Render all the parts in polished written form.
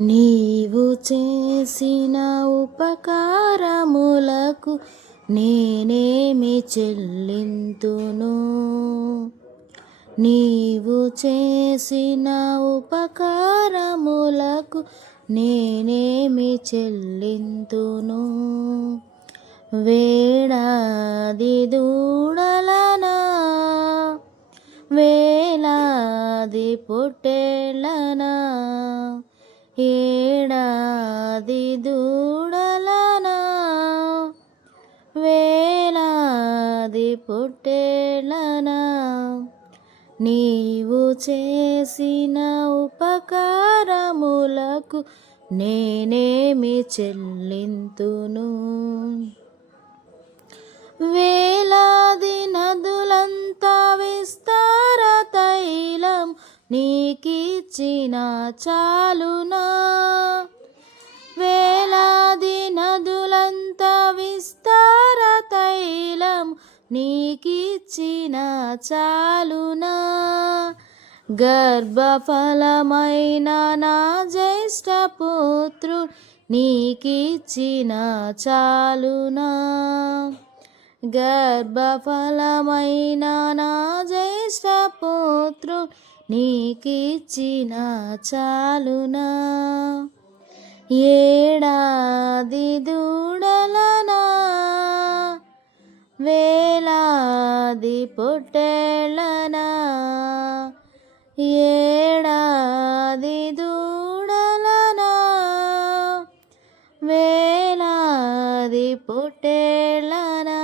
నీవు చేసిన ఉపకారములకు నేనేమి చెల్లింతును. నీవు చేసిన ఉపకారములకు నేనేమి చెల్లింతును. వేడాది దూడలనా, వేలాది పొట్టేళ్ళనా, ఏడాది దూడలనా, వేలాది పొట్టేళ్ళనా, నీవు చేసిన ఉపకారములకు నేనేమి చెల్లింతును. వేలాది నదులంతా విస్తార తైలం నీకిచ్చిన చాలునా. వేలాది నదులంతా విస్తార తైలం నీకిచ్చిన చాలునా. గర్భఫలమైన నా జ్యేష్ఠపుత్రుడు నీకిచ్చిన చాలునా. గర్భఫలమైన నా జ్యేష్ఠపుత్రుడు నీకిచ్చిన చాలునా. ఏడాది దూడలనా, వేలాది పొట్టేళ్ళనా, ఏడాది దూడలనా, వేలాది పొట్టేళ్ళనా,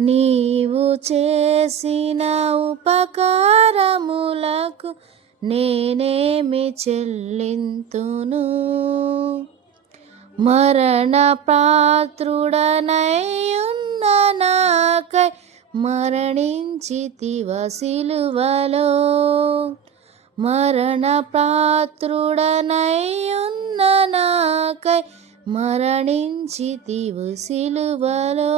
నీవు చేసిన ఉపకారములకు నేనేమి చెల్లింతును. మరణ పాత్రుడనైయున్న నాకై మరణించితివ సిలువలో. మరణ పాత్రుడనైయున్న నాకై మరణించితివ సిలువలో.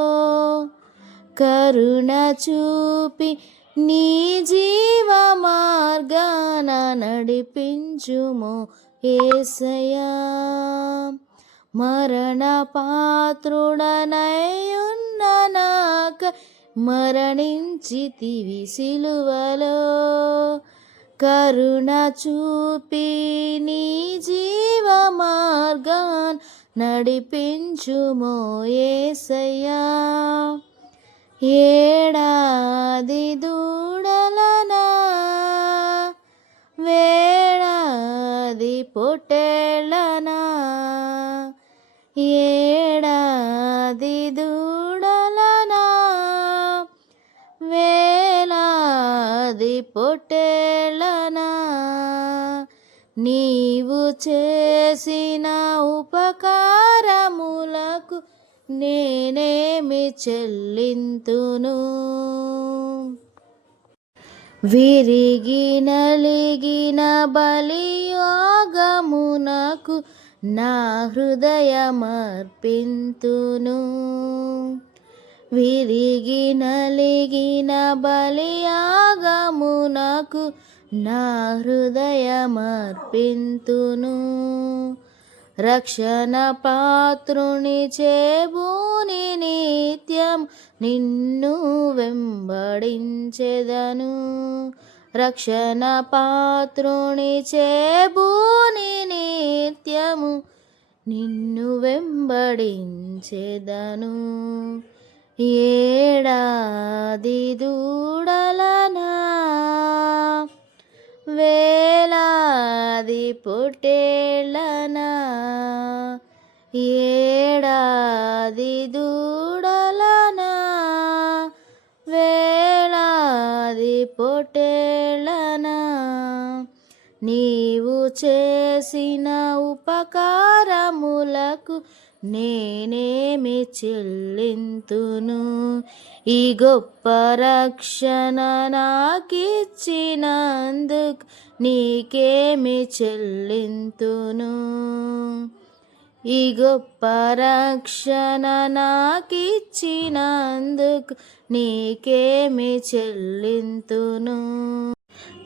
కరుణ చూపి నీ జీవ మార్గాన నడిపించుమో యేసయ్యా. మరణ పాత్రుడనైయున్న నాకై మరణించితివి సిలువలో. కరుణ చూపి నీ జీవ మార్గాన నడిపించుమో యేసయ్యా. ఏడాది దూడలనా, వేడాది పొట్టేళ్ళనా, ఏడాది దూడలనా, వేలాది పొట్టేళ్ళనా, నీవు చేసిన ఉపకారములకు నేనేమి చెల్లింతును. విరిగి నలిగిన బలియాగమునకు నా హృదయమర్పింతును. విరిగి నలిగిన బలియాగమునకు నా హృదయమర్పింతును. రక్షణ పాత్రుని చేబూని నిత్యం నిన్ను వెంబడించెదను. రక్షణ పాత్రుని చేబూని నిత్యము నిన్ను వెంబడించెదను. ఏడాది దూడలనా, వేలాది పొట్టేళ్ళనా, ఏడాది దూడలనా, వేలాది పొట్టేళ్ళనా, నీవు చేసిన ఉపకారములకు నేనేమి చెల్లింతును. ఈ గొప్ప రక్షణ నాకిచ్చినందుకు నీకేమి చెల్లింతును. ఈ గొప్ప రక్షణ నాకిచ్చినందుకు నీకేమి చెల్లింతును.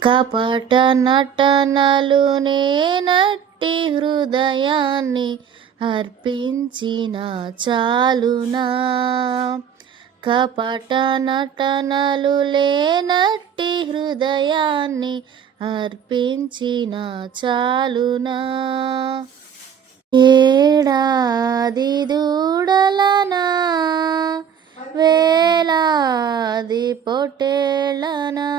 కపట నటనలు నేనట్టి నట్టి హృదయాన్ని అర్పించిన చాలునా. కపట నటనలు లేనట్టి హృదయాన్ని అర్పించిన చాలునా. ఏడాది దూడలనా వేలాది పొట్టేళ్ళనా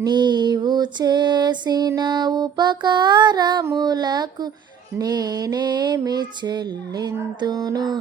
నీవు చేసిన ఉపకారములకు నేనేమి చెల్లింతును.